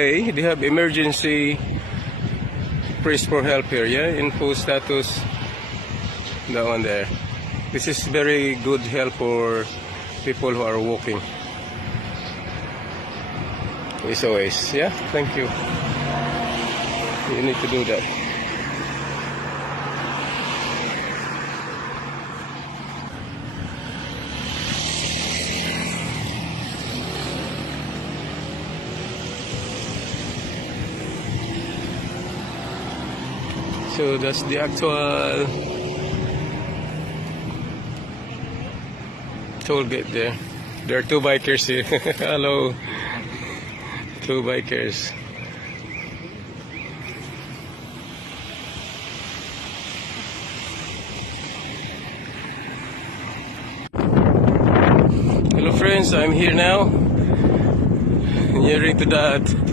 Hey, they have emergency press for help here, yeah? Info status, that one there. This is very good help for people who are walking. SOS, yeah? Thank you. You need to do that. So that's the actual toll gate there. There are two bikers here. Hello. Two bikers. Hello friends, I'm here now. Nearing to that